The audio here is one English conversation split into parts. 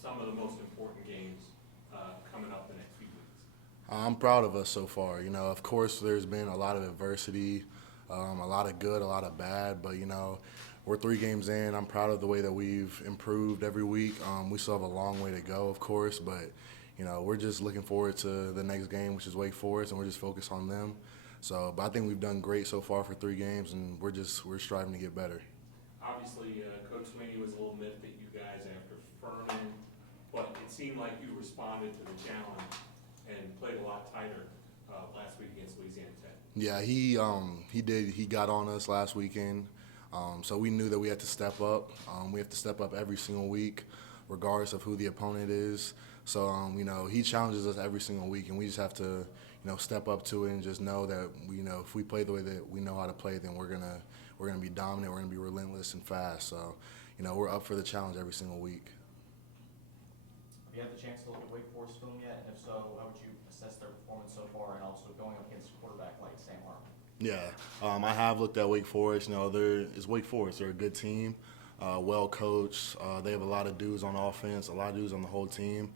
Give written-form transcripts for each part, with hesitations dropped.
some of the most important games coming up the next few weeks? I'm proud of us so far. Of course, there's been a lot of adversity, a lot of good, a lot of bad, but we're 3 games in. I'm proud of the way that we've improved every week. We still have a long way to go, of course, but we're just looking forward to the next game, which is Wake Forest, and we're just focused on them. So, but I think we've done great so far for 3 games, and we're striving to get better. Obviously, Coach Sweeney was a little miffed at you guys after Furman, but it seemed like you responded to the challenge and played a lot tighter last week against Louisiana Tech. Yeah, he did. He got on us last weekend, so we knew that we had to step up. We have to step up every single week, regardless of who the opponent is. So he challenges us every single week, and we just have to step up to it and just know that if we play the way that we know how to play, then we're gonna be dominant. We're gonna be relentless and fast. So we're up for the challenge every single week. Have you had the chance to look at Wake Forest film yet? And if so, how would you assess their performance so far, and also going up against a quarterback like Sam Hartman? Yeah, I have looked at Wake Forest. It's Wake Forest. They're a good team, well coached. They have a lot of dudes on offense, a lot of dudes on the whole team.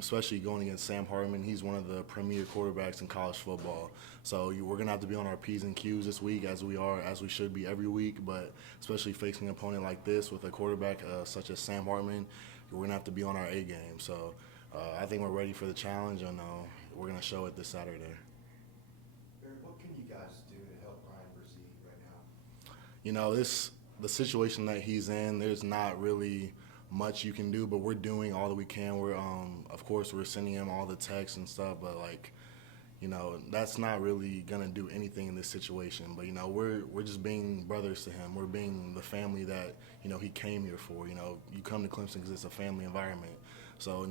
Especially going against Sam Hartman. He's one of the premier quarterbacks in college football. So we're going to have to be on our P's and Q's this week, as we should be every week, but especially facing an opponent like this with a quarterback such as Sam Hartman, we're going to have to be on our A game. So I think we're ready for the challenge, and we're going to show it this Saturday. Barrett, what can you guys do to help Bryan Bresee right now? The situation that he's in, there's not really much you can do, but we're doing all that we can. We're of course we're sending him all the texts and stuff, but that's not really gonna do anything in this situation. But we're just being brothers to him. We're being the family that he came here for. You come to Clemson because it's a family environment. So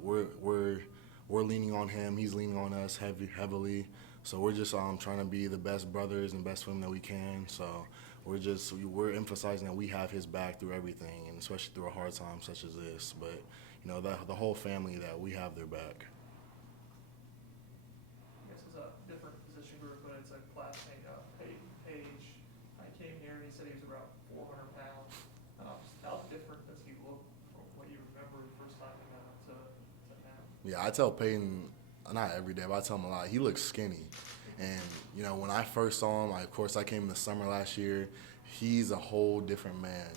we're leaning on him. He's leaning on us heavily. So we're just trying to be the best brothers and best family that we can. So we're emphasizing that we have his back through everything, and especially through a hard time such as this. But the whole family, that we have their back. I guess it's a different position group, but it's a classmate, Payton Page. I came here and he said he was about 400 pounds. How different does he look from what you remember the first time he got up to now? Yeah, I tell Peyton, not every day, but I tell him a lot. He looks skinny. And, when I first saw him, of course, I came in the summer last year. He's a whole different man.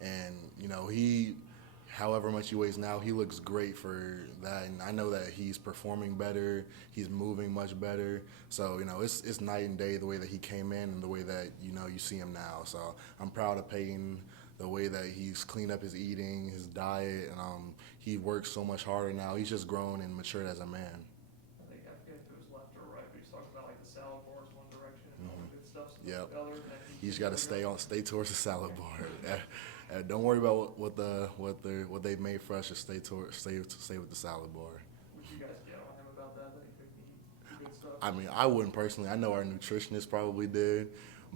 And, however much he weighs now, he looks great for that. And I know that he's performing better. He's moving much better. So, it's night and day the way that he came in and the way that, you see him now. So I'm proud of Peyton, the way that he's cleaned up his eating, his diet, and he works so much harder now. He's just grown and matured as a man. I forget if it was left or right, but he's talking about like the salad bar is one direction and all the good stuff's Yep. the other. You just got to stay towards the salad bar. Don't worry about what they've made fresh. Just stay with the salad bar. Would you guys get on him about that he could eat good stuff? I mean, I wouldn't personally. I know our nutritionist probably did,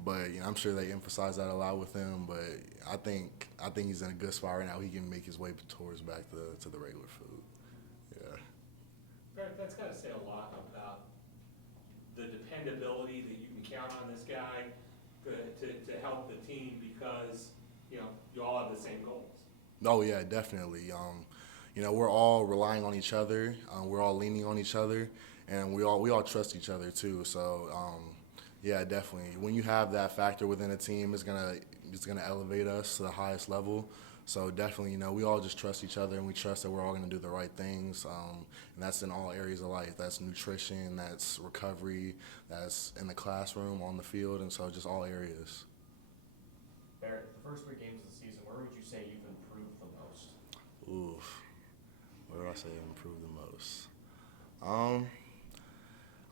but I'm sure they emphasize that a lot with him. But I think he's in a good spot right now. He can make his way towards back to the regular food. Yeah. Barrett, that's got to say a lot about the dependability that you can count on this guy to help the team, because you all have the same goals. Oh yeah, definitely. We're all relying on each other. We're all leaning on each other, and we all trust each other too. So yeah, definitely. When you have that factor within a team, it's gonna elevate us to the highest level. So definitely, we all just trust each other, and we trust that we're all going to do the right things. And that's in all areas of life. That's nutrition, that's recovery, that's in the classroom, on the field, and so just all areas. Barrett, the first 3 games of the season, where would you say you've improved the most? Oof. Where do I say I've improved the most?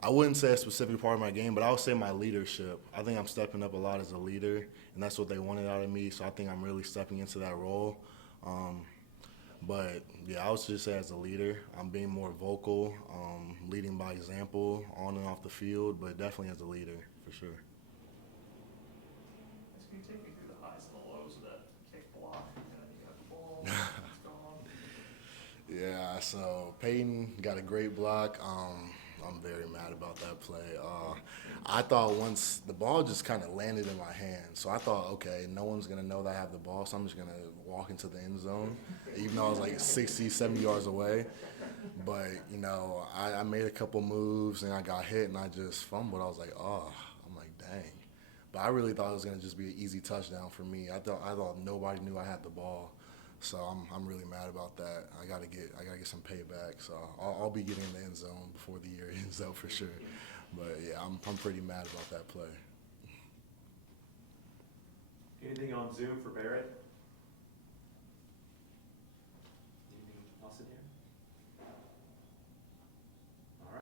I wouldn't say a specific part of my game, but I would say my leadership. I think I'm stepping up a lot as a leader, and that's what they wanted out of me, so I think I'm really stepping into that role. But, yeah, I would just say as a leader, I'm being more vocal, leading by example on and off the field, but definitely as a leader, for sure. Can you take me through the highs and the lows of that kick block, and then you have the ball, what's going on? Yeah, so Peyton got a great block. I'm very mad about that play. I thought once the ball just kind of landed in my hand, so I thought, okay, no one's going to know that I have the ball, so I'm just going to walk into the end zone, even though I was like 60, 70 yards away. But, you know, I made a couple moves, and I got hit, and I just fumbled. I was like, oh, I'm like, dang. But I really thought it was going to just be an easy touchdown for me. I thought nobody knew I had the ball. So I'm really mad about that. I gotta get some payback. So I'll be getting in the end zone before the year ends up for sure. But yeah, I'm pretty mad about that play. Anything on Zoom for Barrett?